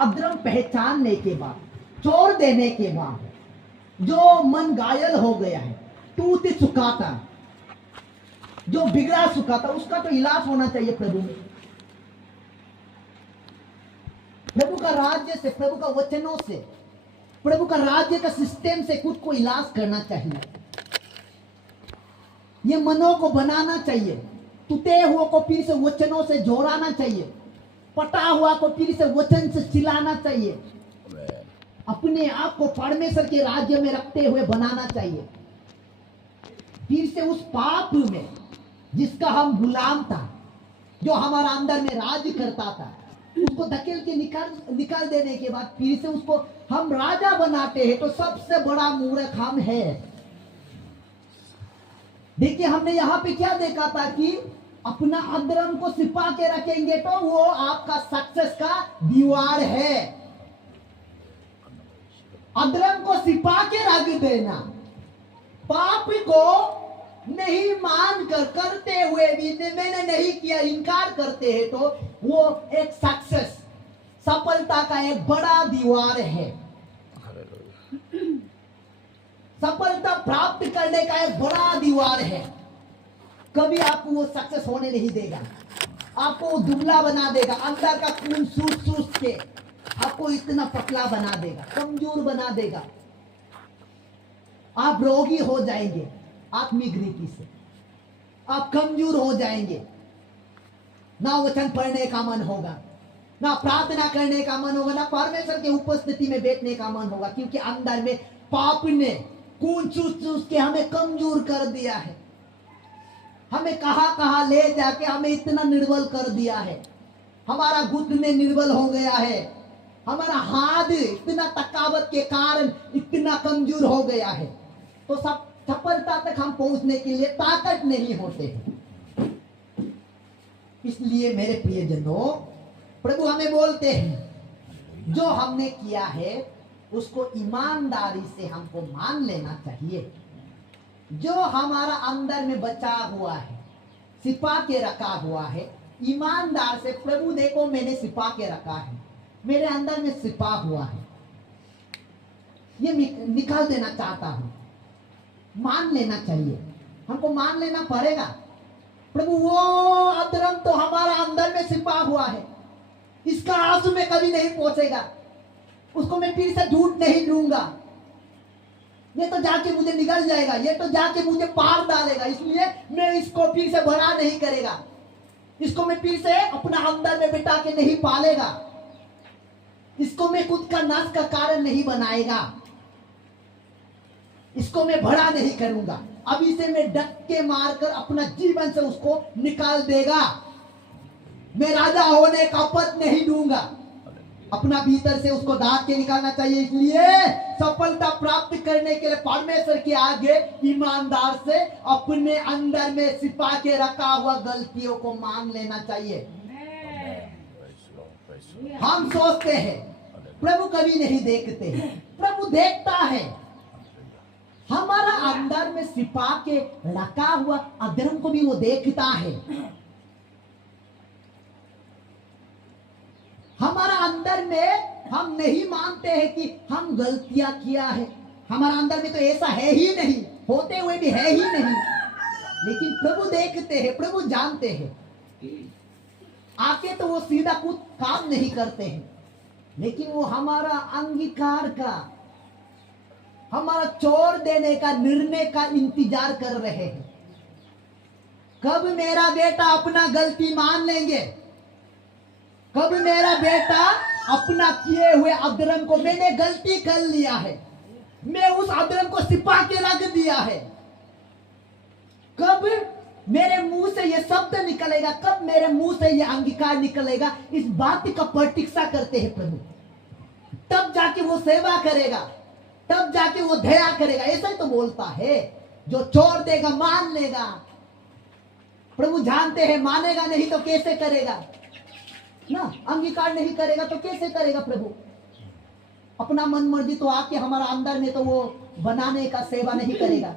अधर्म पहचानने के बाद, छोड़ देने के बाद, जो मन घायल हो गया है, टूट चुका था, जो बिगड़ा चुका था, उसका तो इलाज होना चाहिए प्रभु में। प्रभु का राज्य से, प्रभु का वचनों से, प्रभु का राज्य का सिस्टम से खुद को इलाज करना चाहिए। ये मनों को बनाना चाहिए, टूटे हुए को फिर से वचनों से जोड़ाना चाहिए, पटा हुआ को फिर से वचन से चिल्लाना चाहिए, अपने आप को परमेश्वर के राज्य में रखते हुए बनाना चाहिए। फिर से उस पाप में जिसका हम गुलाम था, जो हमारा अंदर में राज करता था, उसको धकेल के निकाल देने के बाद फिर से उसको हम राजा बनाते हैं, तो सबसे बड़ा मूर्ख हम है। देखिए हमने यहाँ पे क्या देखा था कि अपना अधर्म को छिपा के रखेंगे तो वो आपका सक्सेस का दीवार है। अधर्म को छिपा के रख देना, पाप को नहीं मान कर करते हुए भी मैंने नहीं किया इनकार करते हैं, तो वो एक सक्सेस, सफलता का एक बड़ा दीवार है। सफलता प्राप्त करने का एक बड़ा दीवार है। कभी आपको वो सक्सेस होने नहीं देगा, आपको वो दुबला बना देगा, अंदर का खून सूस के आपको इतना पतला बना देगा, कमजोर बना देगा। आप रोगी हो जाएंगे आत्मिक रीति से, आप कमजोर हो जाएंगे, ना वचन पढ़ने का मन होगा, ना प्रार्थना करने का मन होगा, ना परमेश्वर के उपस्थिति में बैठने का मन होगा, क्योंकि अंदर में पाप ने खून चूस के हमें कमजोर कर दिया है। हमें कहां ले जाके हमें इतना निर्बल कर दिया है। हमारा घुटने निर्बल हो गया है, हमारा हाथ इतना थकावट के कारण इतना कमजोर हो गया है, तो सब सफलता तक हम पहुंचने के लिए ताकत नहीं होते। इसलिए मेरे प्रियजनों, प्रभु हमें बोलते हैं जो हमने किया है उसको ईमानदारी से हमको मान लेना चाहिए। जो हमारा अंदर में बचा हुआ है, छिपा के रखा हुआ है, ईमानदार से प्रभु देखो मैंने छिपा के रखा है, मेरे अंदर में छिपा हुआ है, ये निकाल देना चाहता हूं, मान लेना चाहिए। हमको मान लेना पड़ेगा। प्रभु वो अधर्म तो हमारा अंदर में छिपा हुआ है, इसका आंसू में कभी नहीं पहुंचेगा, उसको मैं फिर से झूठ नहीं दूंगा, ये तो जाके मुझे निकल जाएगा, ये तो जाके मुझे पार डालेगा, इसलिए मैं इसको फिर से बड़ा नहीं करेगा, इसको मैं फिर से अपना अंदर में बिठा के नहीं पालेगा, इसको मैं खुद का नाश का कारण नहीं बनाएगा, इसको मैं बड़ा नहीं करूंगा, अभी से मैं डक्के मारकर अपना जीवन से उसको निकाल देगा, मैं राजा होने का पद नहीं दूंगा, अपना भीतर से उसको दाग के निकालना चाहिए। इसलिए सफलता प्राप्त करने के लिए परमेश्वर के आगे ईमानदार से अपने अंदर में छिपा के रखा हुआ गलतियों को मान लेना चाहिए। हम सोचते हैं प्रभु कभी नहीं देखते हैं, प्रभु देखता है। हमारा अंदर में छिपा के रखा हुआ अधर्म को भी वो देखता है। हमारा अंदर में हम नहीं मानते हैं कि हम गलतियां किया है, हमारा अंदर में तो ऐसा है ही नहीं, होते हुए भी है ही नहीं, लेकिन प्रभु देखते हैं, प्रभु जानते हैं। आके तो वो सीधा कुछ काम नहीं करते हैं, लेकिन वो हमारा अंगीकार का, हमारा छोड़ देने का निर्णय का इंतजार कर रहे हैं। कब मेरा बेटा अपना गलती मान लेंगे, कब मेरा बेटा अपना किए हुए अधर्म को, मैंने गलती कर लिया है, मैं उस अधर्म को छिपा के रख दिया है, कब मेरे मुंह से ये शब्द निकलेगा, कब मेरे मुंह से ये अंगीकार निकलेगा, इस बात का प्रतीक्षा करते हैं प्रभु। तब जाके वो सेवा करेगा, तब जाके वो दया करेगा। ऐसा ही तो बोलता है, जो छोड़ देगा मान लेगा। प्रभु जानते हैं मानेगा नहीं तो कैसे करेगा ना, अंगीकार नहीं करेगा तो कैसे करेगा प्रभु। अपना मन मर्जी तो आके हमारा अंदर में तो वो बनाने का सेवा नहीं करेगा,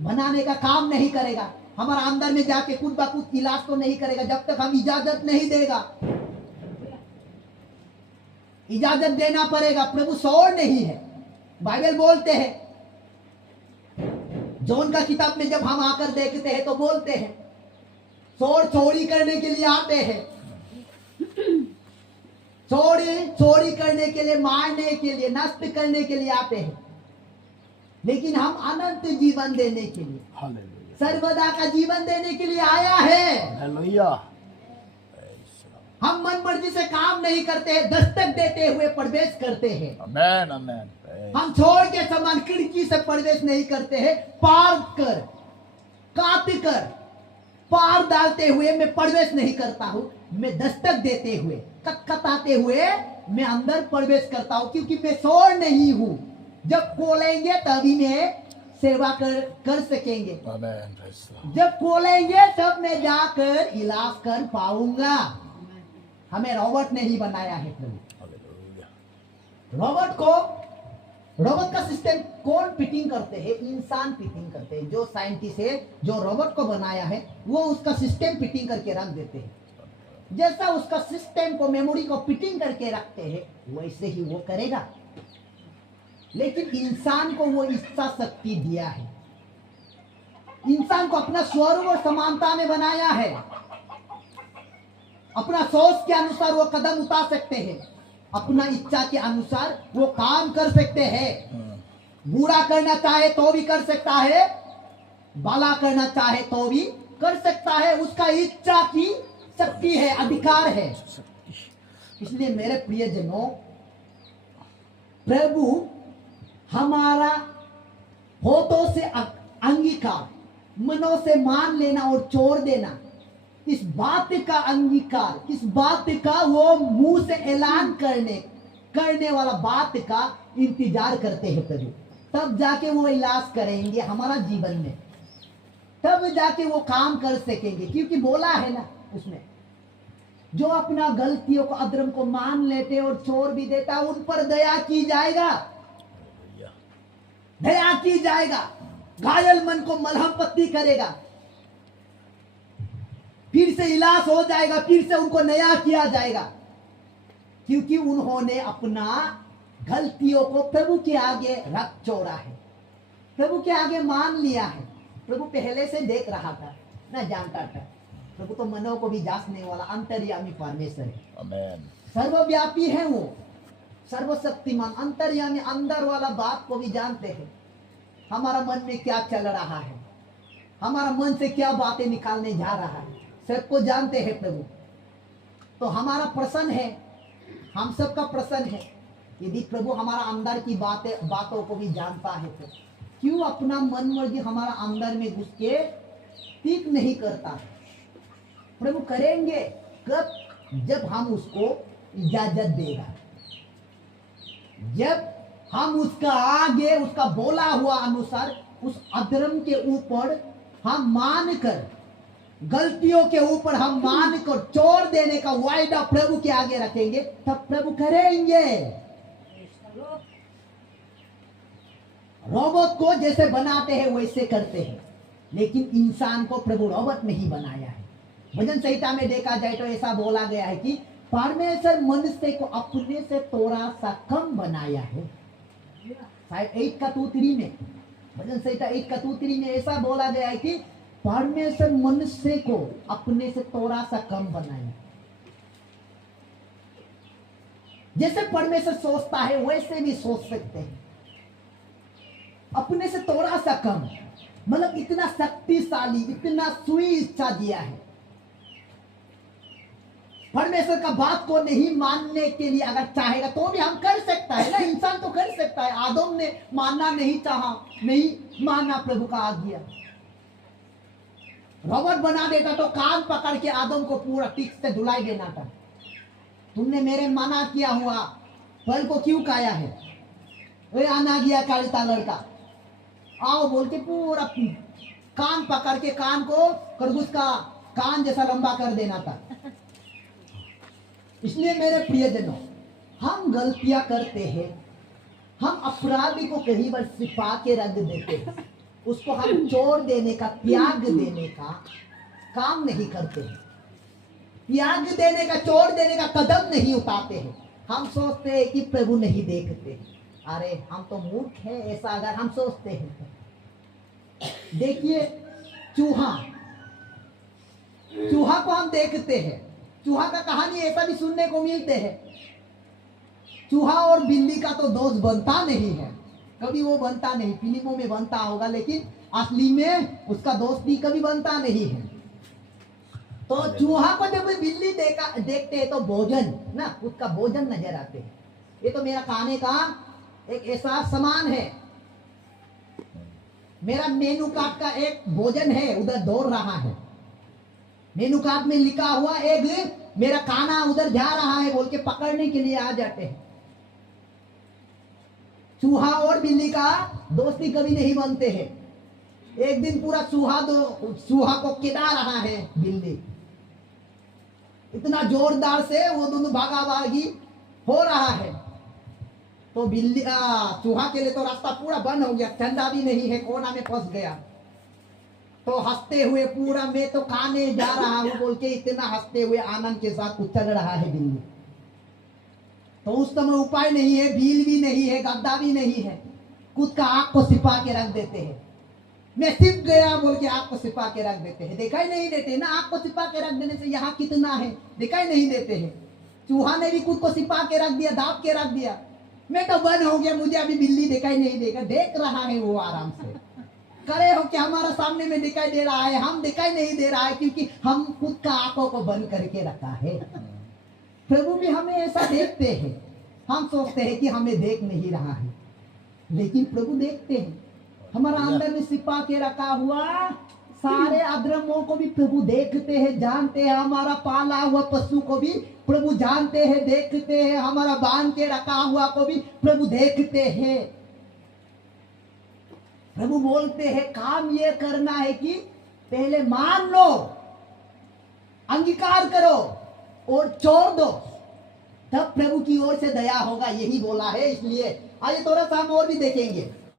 बनाने का काम नहीं करेगा, हमारा अंदर में जाके खुद ब खुद इलाज तो नहीं करेगा जब तक हम इजाजत नहीं देगा। इजाजत देना पड़ेगा। प्रभु सौर नहीं है। बाइबल बोलते हैं, जॉन का किताब में जब हम आकर देखते हैं तो बोलते हैं चोर चोरी करने के लिए आते हैं, चोरी करने के लिए, मारने के लिए, नष्ट करने के लिए आते हैं, लेकिन हम अनंत जीवन देने के लिए, सर्वदा का जीवन देने के लिए आया है। हालेलुया। हम मन मर्जी से काम नहीं करते हैं, दस्तक देते हुए प्रवेश करते हैं। आमेन आमेन। हम छोड़ के समान खिड़की से प्रवेश नहीं करते हैं, पार कर, काट कर, पार डालते हुए मैं प्रवेश नहीं करता हूं। मैं दस्तक देते हुए, कटखटाते हुए मैं अंदर प्रवेश करता हूं, क्योंकि मैं चोर नहीं हूं। जब खोलेंगे तभी मैं सेवा कर सकेंगे। आमेन। जब खोलेंगे तब मैं जाकर इलाज कर पाऊंगा। हमें रोबोट नहीं बनाया है प्रभु। रोबोट का सिस्टम कौन फिटिंग करते हैं? इंसान फिटिंग करते हैं। जो साइंटिस्ट है, जो रोबोट को बनाया है, वो उसका सिस्टम फिटिंग करके रख देते हैं। जैसा उसका सिस्टम को, मेमोरी को फिटिंग करके रखते हैं, वैसे ही वो करेगा। लेकिन इंसान को वो इच्छा शक्ति दिया है। इंसान को अपना स्वरूप और समानता में बनाया है। अपना सोच के अनुसार वो कदम उठा सकते हैं, अपना इच्छा के अनुसार वो काम कर सकते हैं। बुरा करना चाहे तो भी कर सकता है, भला करना चाहे तो भी कर सकता है। उसका इच्छा की शक्ति है, अधिकार है। इसलिए मेरे प्रियजनों, प्रभु हमारा होठों से अंगीकार, मनों से मान लेना और छोड़ देना, इस बात का अंगीकार, इस बात का वो मुंह से ऐलान करने वाला बात का इंतजार करते हैं प्रभु। तब जाके वो इलाज करेंगे हमारा जीवन में, तब जाके वो काम कर सकेंगे। क्योंकि बोला है ना उसमें, जो अपना गलतियों को, अधर्म को मान लेते और छोड़ भी देता, उन पर दया की जाएगा, दया की जाएगा। घायल मन को मलहम पट्टी करेगा, फिर से इलाज हो जाएगा, फिर से उनको नया किया जाएगा। क्योंकि उन्होंने अपना गलतियों को प्रभु के आगे रख छोड़ा है, प्रभु के आगे मान लिया है। प्रभु पहले से देख रहा था ना, जानता था। प्रभु तो मनों को भी जांचने वाला अंतर्यामी परमेश्वर है। आमेन। सर्वव्यापी है वो, सर्वशक्तिमान, अंतर्यामी, अंदर वाला बात को भी जानते हैं। हमारा मन में क्या चल रहा है, हमारा मन से क्या बातें निकालने जा रहा है, सबको जानते हैं प्रभु। तो हमारा प्रश्न है, हम सबका प्रश्न है, यदि प्रभु हमारा अंदर की बातों को भी जानता है तो क्यों अपना मन मर्जी हमारा अंदर में घुस के ठीक नहीं करता? प्रभु करेंगे कब? जब हम उसको इजाजत देगा, जब हम उसका आगे, उसका बोला हुआ अनुसार उस अधर्म के ऊपर हम मानकर, गलतियों के ऊपर हम मानकर छोड़ देने का वायदा प्रभु के आगे रखेंगे, तब प्रभु करेंगे। रोबोट को जैसे बनाते हैं वैसे करते हैं, लेकिन इंसान को प्रभु रोबोट नहीं बनाया है। भजन संहिता में देखा जाए तो ऐसा बोला गया है कि परमेश्वर मनुष्य को अपने से थोड़ा सा कम बनाया है। शायद 8:3 में, भजन संहिता 8:3 में ऐसा बोला गया है कि परमेश्वर मनुष्य को अपने से थोड़ा सा कम बनाया। जैसे परमेश्वर सोचता है वैसे भी सोच सकते हैं, अपने से थोड़ा सा कम। मतलब इतना शक्तिशाली, इतना सुई इच्छा दिया है। परमेश्वर का बात को नहीं मानने के लिए अगर चाहेगा तो भी हम कर सकता है ना, इंसान तो कर सकता है। आदम ने मानना नहीं चाहा, नहीं माना प्रभु का आज्ञा, रोबोट बना देता तो कान पकड़ के आदम को पूरा ठीक से धुलाई देना था। तुमने मेरे मना किया हुआ फल को क्यों खाया है? वे आना गया कालता लड़का, आओ बोल के पूरा कान पकड़ के कान को खरगोश का कान जैसा लंबा कर देना था। इसलिए मेरे प्रियजनों, हम गलतियां करते हैं, हम अपराधी को कहीं बार छिपा के रख देते हैं, उसको हम छोड़ देने का, त्याग देने का काम नहीं करते हैं, त्याग देने का, छोड़ देने का कदम नहीं उठाते हैं। हम सोचते हैं कि प्रभु नहीं देखते। अरे हम तो मूर्ख हैं ऐसा अगर हम सोचते हैं। देखिए चूहा को हम देखते हैं, चूहा का कहानी ऐसा भी सुनने को मिलते हैं। चूहा और बिल्ली का तो दोस्त बनता नहीं है, कभी वो बनता नहीं। फिल्मों में बनता होगा लेकिन असली में उसका दोस्ती कभी बनता नहीं है। तो चूहा को जब बिल्ली देखते हैं तो भोजन ना, उसका भोजन नजर आते हैं। ये तो मेरा खाने का एक ऐसा सामान है, मेरा मेनू कार्ड का एक भोजन है, उधर दौड़ रहा है। मेनू कार्ड में लिखा हुआ एक मेरा खाना उधर जा रहा है बोल के पकड़ने के लिए आ जाते हैं। चूहा और बिल्ली का दोस्ती कभी नहीं बनते हैं। एक दिन पूरा चूहा को किदा रहा है बिल्ली, इतना जोरदार से वो दोनों भागा भागी हो रहा है। तो बिल्ली चूहा के लिए तो रास्ता पूरा बंद हो गया, ठंडा भी नहीं है, कोना में फंस गया। तो हंसते हुए पूरा मैं तो खाने जा रहा हूं बोल के इतना हंसते हुए आनंद के साथ उछल रहा है बिल्ली। तो उस समय उपाय नहीं है, भील भी नहीं है, गद्दा भी नहीं है, खुद का आंख को सिपा के रख देते हैं। मैं सिप गया बोल के आंख को सिपा के रख देते हैं, दिखाई नहीं देते ना। आंख को सिपा के रख देने से यहाँ कितना है दिखाई नहीं देते हैं। चूहा ने भी खुद को सिपा के रख दिया, दाब के रख दिया। मैं तो बंद हो गया, मुझे अभी बिल्ली दिखाई नहीं देगा। देख रहा है वो आराम से, करे हो कि हमारा सामने में दिखाई दे रहा है, हम दिखाई नहीं दे रहा है क्योंकि हम खुद का आंखों को बंद करके रखा है। प्रभु भी हमें ऐसा देखते हैं। हम सोचते हैं कि हमें देख नहीं रहा है, लेकिन प्रभु देखते हैं। हमारा अंदर में सिपा के रखा हुआ सारे अधर्मों को भी प्रभु देखते हैं, जानते हैं। हमारा पाला हुआ पशु को भी प्रभु जानते हैं, देखते हैं। हमारा बांध के रखा हुआ को भी प्रभु देखते हैं। प्रभु बोलते हैं काम ये करना है कि पहले मान लो, अंगीकार करो और छोड़ दो, तब प्रभु की ओर से दया होगा। यही बोला है। इसलिए आइए थोड़ा सा हम और भी देखेंगे।